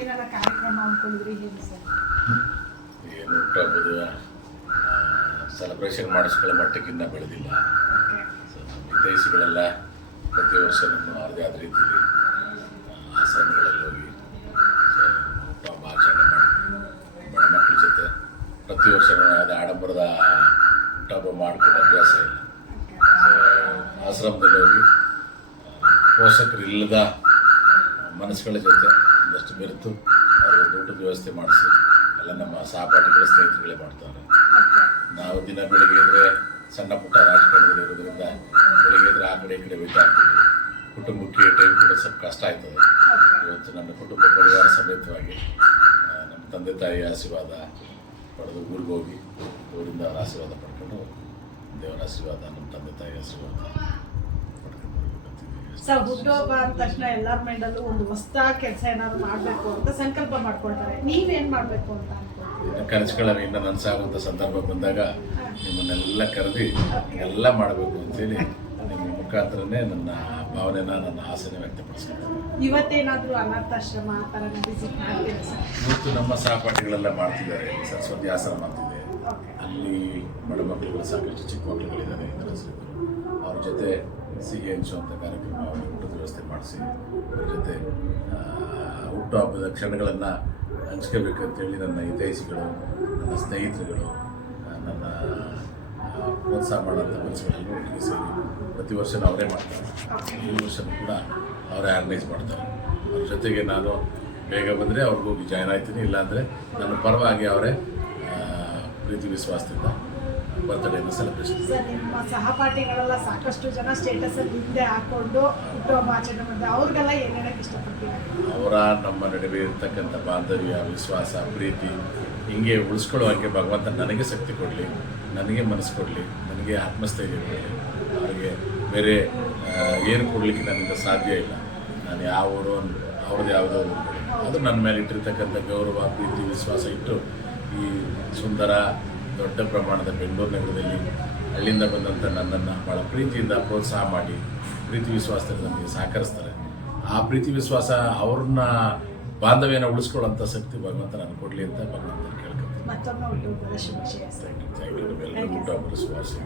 ಏನೆಲ್ಲ ಕಾರ್ಯಕ್ರಮ ಅಂದ್ಕೊಂಡಿದ್ರಿ ಹೇಳಿ ಸರ್? ಏನು ಹುಟ್ಟುಹಬ್ಬದ ಸೆಲೆಬ್ರೇಷನ್ ಮಾಡಿಸ್ಕೊಳ್ಳೋ ಮಟ್ಟಕ್ಕಿಂತ ಬೆಳೆದಿಲ್ಲ. ಹಿತೈಷಿಗಳೆಲ್ಲ ಪ್ರತಿ ವರ್ಷ ನಮ್ಮ ಅದೇ ಆದ ರೀತಿಯಲ್ಲಿ ಆಶ್ರಮಗಳಲ್ಲಿ ಹೋಗಿ ಹುಟ್ಟುಹಬ್ಬ ಆಚರಣೆ ಮಾಡಿ ಬಡ ಮಕ್ಕಳ ಜೊತೆ ಪ್ರತಿ ವರ್ಷ ಅದು ಆಡಂಬರದ ಹುಟ್ಟುಹಬ್ಬ ಮಾಡಿಕೊಟ್ಟು ಅಭ್ಯಾಸ ಇಲ್ಲ. ಆಶ್ರಮದಲ್ಲಿ ಹೋಗಿ ಪೋಷಕರಿಲ್ಲದ ಮನಸ್ಸುಗಳ ಜೊತೆ ಒಂದಷ್ಟು ಬೆರೆತು ಅವ್ರಿಗೆ ಊಟದ ವ್ಯವಸ್ಥೆ ಮಾಡಿಸಿ ಎಲ್ಲ ನಮ್ಮ ಸಹಪಾಠಿಗಳ ಸ್ನೇಹಿತರುಗಳೇ ಮಾಡ್ತಾರೆ. ನಾವು ದಿನ ಬೆಳಿಗ್ಗೆ ಇದ್ದರೆ ಸಣ್ಣ ಪುಟ್ಟ ರಾಜಕಾರಣದಲ್ಲಿ ಇರೋದ್ರಿಂದ ಬೆಳಿಗ್ಗೆ ಇದ್ದರೆ ಆ ಕಡೆ ಈ ಕಡೆ ಬಿಟ್ಟು ಹಾಕ್ತೀವಿ. ಕುಟುಂಬಕ್ಕೆ ಟೈಮ್ ಕೂಡ ಸ್ವಲ್ಪ ಕಷ್ಟ ಆಯ್ತದೆ. ಇವತ್ತು ನನ್ನ ಕುಟುಂಬ ಪರಿವಾರ ಸಮೇತವಾಗಿ ನಮ್ಮ ತಂದೆ ತಾಯಿ ಆಶೀರ್ವಾದ ಪಡೆದು ಊರಿಗೆ ಹೋಗಿ ಊರಿಂದ ಅವರ ಆಶೀರ್ವಾದ ಪಡ್ಕೊಂಡು ದೇವರ ಆಶೀರ್ವಾದ ನಮ್ಮ ತಂದೆ ತಾಯಿ ಆಶೀರ್ವಾದ ಪಡ್ಕೊಂಡು ಬರ್ಬೇಕಂತೀವಿ. ಸರ್, ಹುಟ್ಟುಹಬ್ಬ ಅಂದ ತಕ್ಷಣ ಎಲ್ಲರ ಮೈಂಡಲ್ಲೂ ಒಂದು ಹೊಸ ಕೆಲಸ ಏನಾದ್ರು ಮಾಡಬೇಕು ಅಂತ ಸಂಕಲ್ಪ ಮಾಡ್ಕೊಳ್ತಾರೆ. ನೀವೇನು ಮಾಡಬೇಕು ಅಂತ ಅನ್ಕೊಳ್ತೀವಿ? ಕನಸುಗಳನ್ನು ಇನ್ನು ನನಸಾಗುವಂಥ ಸಂದರ್ಭ ಬಂದಾಗ ನಿಮ್ಮನ್ನೆಲ್ಲ ಕರೆದಿ ಎಲ್ಲ ಮಾಡಬೇಕು ಅಂತೇಳಿ ನಿಮ್ಮ ಮುಖಾಂತರನೇ ನನ್ನ ಭಾವನೆನ ನನ್ನ ಆಸೆನ ವ್ಯಕ್ತಪಡಿಸ್ತೀನಿ. ಇವತ್ತೇನಾದರೂ ಅನಾಥಾಶ್ರಮ ಆ ಥರ ವಿಸಿಟ್ ಮಾಡ್ತೀರಾ ಸರ್? ಇವತ್ತು ನಮ್ಮ ಸಹಪಾಠಿಗಳೆಲ್ಲ ಮಾಡ್ತಿದ್ದಾರೆ. ಸರಸ್ವತಿ ಆಶ್ರಮ ಅಂತಿದೆ, ಅಲ್ಲಿ ಬಡ ಮಕ್ಕಳುಗಳು ಸಾಕಷ್ಟು ಚಿಕ್ಕ ಮಕ್ಕಳುಗಳಿದ್ದಾರೆ. ಅವ್ರ ಜೊತೆ ಸಿಹಿ ಹಂಚುವಂಥ ಕಾರ್ಯಕ್ರಮ, ಅವ್ರಿಗೆ ಊಟದ ವ್ಯವಸ್ಥೆ ಮಾಡಿಸಿ ಅವ್ರ ಜೊತೆ ಹುಟ್ಟುಹಬ್ಬದ ಕ್ಷಣಗಳನ್ನು ಹಂಚ್ಕೋಬೇಕಂತೇಳಿ ನನ್ನ ಹಿತೈಷಿಗಳು, ನನ್ನ ಸ್ನೇಹಿತರುಗಳು, ನನ್ನ ಪ್ರೋತ್ಸಾಹ ಮಾಡೋಂಥ ಮನಸ್ಸುಗಳನ್ನು ಒಟ್ಟಿಗೆ ಸೇರಿ ಪ್ರತಿ ವರ್ಷ ಅವರೇ ಮಾಡ್ತಾರೆ. ಈ ವರ್ಷವೂ ಕೂಡ ಅವರೇ ಆರ್ಗನೈಸ್ ಮಾಡ್ತಾರೆ. ಅವ್ರ ಜೊತೆಗೆ ನಾನು ಬೇಗ ಬಂದರೆ ಅವ್ರಿಗೆ ಹೋಗಿ ಜಾಯ್ನ್ ಆಗ್ತೀನಿ, ಇಲ್ಲಾಂದರೆ ನನ್ನ ಪರವಾಗಿ ಅವರೇ ಪ್ರೀತಿ ವಿಶ್ವಾಸದಿಂದ ಬರ್ತ್ಡೇನ ಸೆಲೆಬ್ರೇಷನ್. ಸರ್, ನಿಮ್ಮ ಸಹಪಾಠಿಗಳೆಲ್ಲ ಸಾಕಷ್ಟು ಜನ ಸ್ಟೇಟಸಲ್ಲಿ ಹಿಂದೆ ಹಾಕ್ಕೊಂಡು ಹುಟ್ಟುಹಬ್ಬ ಆಚರಣೆ ಮಾಡಿದೆ, ಅವ್ರಿಗೆಲ್ಲ ಏನು ಹೇಳಕ್ಕೆ ಇಷ್ಟಪಡ್ತೀರಾ? ಅವರ ನಮ್ಮ ನಡುವೆ ಇರ್ತಕ್ಕಂಥ ಬಾಂಧವ್ಯ, ವಿಶ್ವಾಸ, ಪ್ರೀತಿ ಹಿಂಗೆ ಉಳಿಸ್ಕೊಳ್ಳುವಂಗೆ ಭಗವಂತ ನನಗೆ ಶಕ್ತಿ ಕೊಡಲಿ, ನನಗೆ ಮನಸ್ಸು ಕೊಡಲಿ, ನನಗೆ ಆತ್ಮಸ್ಥೈರ್ಯ ಕೊಡಲಿ. ಅವರಿಗೆ ಬೇರೆ ಏನು ಕೊಡಲಿಕ್ಕೆ ನನ್ನಿಂದ ಸಾಧ್ಯ ಇಲ್ಲ. ನಾನು ಯಾವ ಊರು ಅವ್ರದ್ದು ಯಾವುದೋ ಊರು ಅದು ನನ್ನ ಮೇಲೆ ಇಟ್ಟಿರ್ತಕ್ಕಂಥ ಗೌರವ, ಪ್ರೀತಿ, ವಿಶ್ವಾಸ ಇಟ್ಟು ಈ ಸುಂದರ ದೊಡ್ಡ ಪ್ರಮಾಣದ ಬೆಂಗಳೂರು ನಗರದಲ್ಲಿ ಹಳ್ಳಿಯಿಂದ ಬಂದಂಥ ನನ್ನನ್ನು ಭಾಳ ಪ್ರೀತಿಯಿಂದ ಪ್ರೋತ್ಸಾಹ ಮಾಡಿ ಪ್ರೀತಿ ವಿಶ್ವಾಸದಲ್ಲಿ ನಮಗೆ ಸಹಕರಿಸ್ತಾರೆ. ಆ ಪ್ರೀತಿ ವಿಶ್ವಾಸ ಅವ್ರನ್ನ ಬಾಂಧವ್ಯನ ಉಳಿಸ್ಕೊಳ್ಳೋಂಥ ಶಕ್ತಿ ಭಗವಂತ ನನಗೆ ಕೊಡಲಿ ಅಂತ ಭಗವಂತನ ಕೇಳ್ಕೊತೀನಿ. ಮತ್ತೊಮ್ಮೆ ಹುಟ್ಟುಹಬ್ಬದ ಶುಭಾಶಯ. Thank you. ಎಲ್ಲರಿಗೂ ಹುಟ್ಟುಹಬ್ಬದ ಶುಭಾಶಯ.